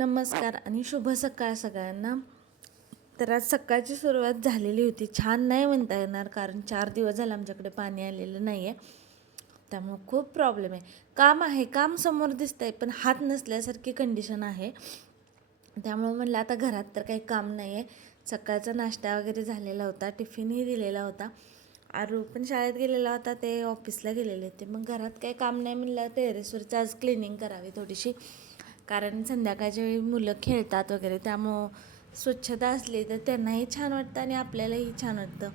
नमस्कार आणि शुभ सकाळ सगळ्यांना. तर आज सकाळची सुरुवात झालेली होती. छान नाही म्हणता येणार कारण चार दिवस झालं आमच्याकडे पाणी आलेलं नाही आहे त्यामुळं खूप प्रॉब्लेम आहे. काम आहे काम समोर दिसतं आहे पण हात नसल्यासारखी कंडिशन आहे. त्यामुळं म्हणलं आता घरात तर काही काम नाही आहे सकाळचा नाश्ता वगैरे झालेला होता टिफिनही दिलेला होता. आरू पण शाळेत गेलेला होता ते ऑफिसला गेलेले होते. मग घरात काही काम नाही म्हणलं टेरेसवरचं आज क्लिनिंग करावी थोडीशी. कारण संध्याकाळच्या वेळी मुलं खेळतात वगैरे त्यामुळं स्वच्छता असली तर त्यांनाही छान वाटतं आणि आपल्यालाही छान वाटतं.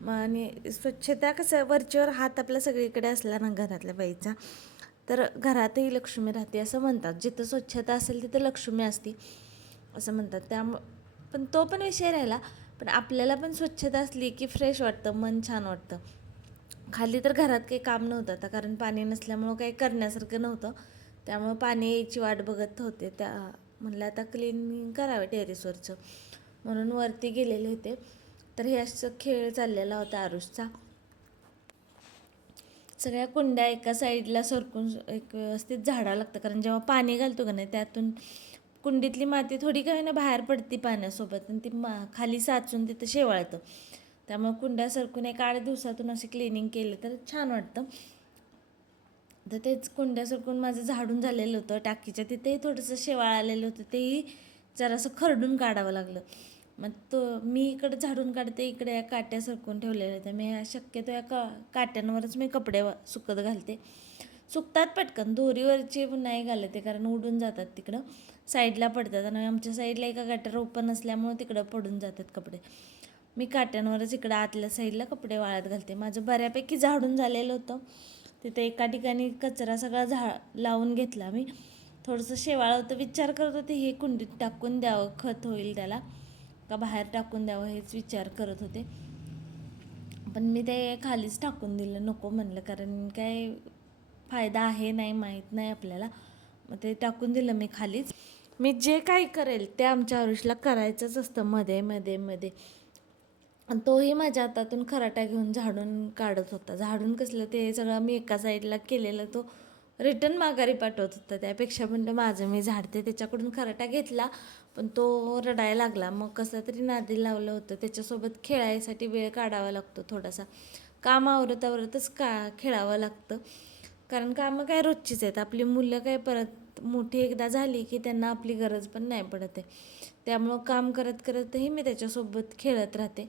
मग आणि स्वच्छता कसं वरच्यावर हात आपला सगळीकडे असला ना घरातल्या बाईचा तर घरातही लक्ष्मी राहते असं म्हणतात. जिथं स्वच्छता असेल तिथं लक्ष्मी असते असं म्हणतात. त्यामुळं पण तो पण विषय राहिला. पण आपल्याला पण स्वच्छता असली की फ्रेश वाटतं मन छान वाटतं. खाली तर घरात काही काम नव्हतं आता कारण पाणी नसल्यामुळं काही करण्यासारखं नव्हतं. त्यामुळं पाणी यायची वाट बघत होते. त्या म्हणलं आता क्लिनिंग करावे टेरेसवरचं म्हणून वरती गेलेले होते. तर हे असं खेळ चाललेला होता आरुषचा. सगळ्या कुंड्या एका साईडला सरकून एक व्यवस्थित झाडावं लागतं. कारण जेव्हा पाणी घालतो का नाही त्यातून कुंडीतली माती थोडी काही ना बाहेर पडती पाण्यासोबत. आणि ती मा खाली साचून तिथं शेवाळतं. त्यामुळे कुंड्या सरकून एक आठ दिवसातून असे क्लिनिंग केले तर छान वाटतं. तर तेच कुंड्या सरकून माझं झाडून झालेलं होतं. टाकीच्या तिथेही थोडंसं शेवाळ आलेलं होतं. तेही जरासं खरडून काढावं लागलं. मग तो मी इकडं झाडून काढते इकडे या काट्या सरकून ठेवलेल्या होत्या मी ह्या शक्यतो या का काट्यांवरच मी कपडे सुकत घालते. सुकतात पटकन. दोरीवरचे नाही घालते कारण उडून जातात तिकडं. साईडला पडतात आणि आमच्या साईडला एका गटर ओपन असल्यामुळे तिकडं पडून जातात कपडे. मी काट्यांवरच इकडं आतल्या साईडला कपडे वाळत घालते. माझं बऱ्यापैकी झाडून झालेलं होतं. तिथे एका ठिकाणी कचरा सगळा झाड लावून घेतला मी. थोडंसं शेवाळ होतं विचार करत होते हे कुंडीत टाकून द्यावं खत होईल त्याला. का बाहेर टाकून द्यावं हेच विचार करत होते. पण मी ते खालीच टाकून दिलं नको म्हणलं कारण काय फायदा आहे नाही माहीत नाही आपल्याला. मग ते टाकून दिलं मी खालीच. मी जे काही करेल ते आमच्या आरुषला करायचंच असतं मध्ये मध्ये मध्ये. तोही माझ्या हातातून खराटा घेऊन झाडून काढत होता. झाडून कसलं ते सगळं मी एका साईडला केलेलं तो रिटर्न माघारी पाठवत होता. त्यापेक्षा म्हणलं माझं मी झाडते त्याच्याकडून खराटा घेतला पण तो रडायला लागला. मग कसं तरी नादी लावलं होतं. त्याच्यासोबत खेळायसाठी वेळ काढावा लागतो थोडासा. काम आवरत आवरतच का खेळावं लागतं. कारण कामं काय रोजचीच आहेत. आपली मुलं काय परत मोठी एकदा झाली की त्यांना आपली गरज पण नाही पडत आहे. त्यामुळं काम करत करतही मी त्याच्यासोबत खेळत राहते.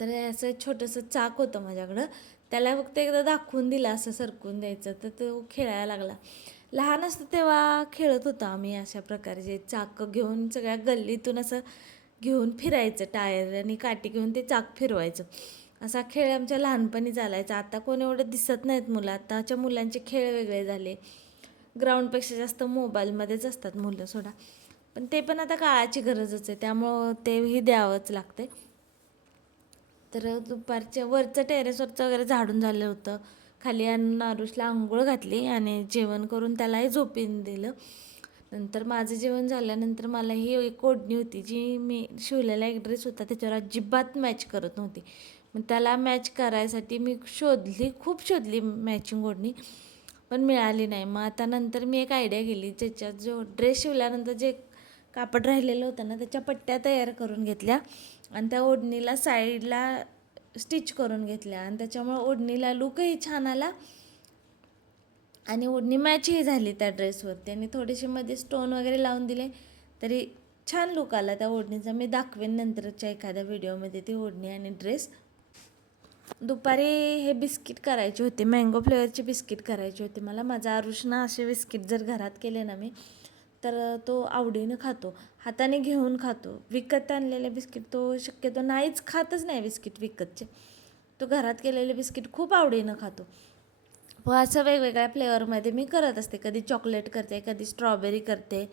तर असं छोटंसं चाक होतं माझ्याकडं. त्याला फक्त एकदा दाखवून दिलं असं सरकून द्यायचं. तर तो खेळायला लागला. लहान असतं तेव्हा खेळत होतो आम्ही अशा प्रकारचे. चाक घेऊन सगळ्या गल्लीतून असं घेऊन फिरायचं टायर आणि काठी घेऊन ते चाक फिरवायचं. असा खेळ आमच्या लहानपणी चालायचा आता कोण एवढं दिसत नाहीत मुलं. आताच्या मुलांचे खेळ वेगळे झाले. ग्राउंडपेक्षा जास्त मोबाईलमध्येच असतात मुलं सोडा. पण ते पण आता काळाची गरजच आहे. त्यामुळं तेही द्यावंच लागते तर दुपारच्या वरचं टेरेसवरचं वगैरे झाडून झालं होतं. खाली आणून आरुषला आंघोळ घातली आणि जेवण करून त्यालाही झोपीन दिलं. नंतर माझं जेवण झाल्यानंतर मला ही एक ओढणी होती जी मी शिवलेला एक ड्रेस होता त्याच्यावर अजिबात मॅच करत नव्हती. मग त्याला मॅच करायसाठी मी शोधली खूप शोधली मॅचिंग ओढणी पण मिळाली नाही. मग आता नंतर मी एक आयडिया केली ज्याच्यात जो ड्रेस शिवल्यानंतर जे कापड राहिलेलं होतं ना त्याच्या पट्ट्या तयार करून घेतल्या आणि त्या ओढणीला साईडला स्टिच करून घेतल्या आणि त्याच्यामुळं ओढणीला लुकही छान आला आणि ओढणी मॅचही झाली त्या ड्रेसवरती आणि थोडेसे मध्ये स्टोन वगैरे लावून दिले तरी छान लुक आला त्या ओढणीचा. मी दाखवेन नंतरच्या एखाद्या व्हिडिओमध्ये ती ओढणी आणि ड्रेस दुपारी हे बिस्किट करायचे होते मँगो फ्लेवरचे बिस्किट करायचे होते मला. माझा आरुषना असे बिस्किट जर घरात केले ना मी तर तो आवडीनं खातो. हाताने घेऊन खातो. विकत आणलेले बिस्किट तो शक्यतो नाहीच खातच नाही बिस्किट विकतचे. तो घरात केलेले बिस्किट खूप आवडीनं खातो. व असं वेगवेगळ्या फ्लेवरमध्ये मी करत असते. कधी चॉकलेट करते कधी स्ट्रॉबेरी करते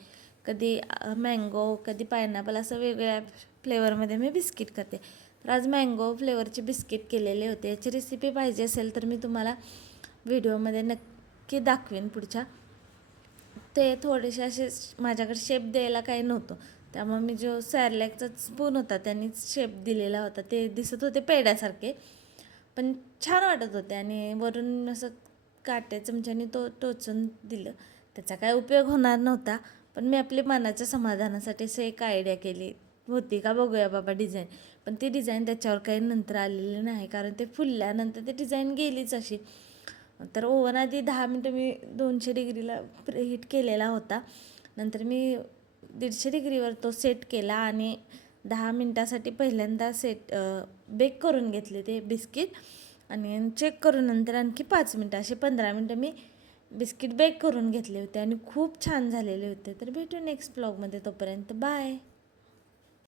कधी मँगो कधी पायनॅपल असं वेगवेगळ्या फ्लेवरमध्ये मी बिस्किट करते. तर आज मँगो फ्लेवरचे बिस्किट केलेले होते. याची रेसिपी पाहिजे असेल तर मी तुम्हाला व्हिडिओमध्ये नक्की दाखवेन पुढच्या ते थोडेसे असे माझ्याकडे शेप द्यायला काही नव्हतं. त्यामुळे मी जो सॅरलॅकचा स्पून होता त्यांनीच शेप दिलेला होता. ते दिसत होते पेड्यासारखे पण छान वाटत होते आणि वरून असं काट्या चमच्याने म्हणजे तो टोचून दिलं. त्याचा काय उपयोग होणार नव्हता पण मी आपल्या मनाच्या समाधानासाठी असं एक आयडिया केली. होती का बघूया बाबा डिझाईन पण ती डिझाईन त्याच्यावर काही नंतर आलेली नाही कारण ते फुलल्यानंतर ती डिझाईन गेलीच अशी. तर ओव्हन आधी दहा मिनटं मी दोनशे डिग्रीला हीट केलेला होता. नंतर मी दीडशे डिग्रीवर तो सेट केला आणि दहा मिनटासाठी पहिल्यांदा सेट बेक करून घेतले ते बिस्किट. आणि चेक करून नंतर आणखी पाच मिनटं असे पंधरा मिनटं मी बिस्किट बेक करून घेतले होते आणि खूप छान झालेले होते. तर भेटू नेक्स्ट ब्लॉगमध्ये तोपर्यंत. बाय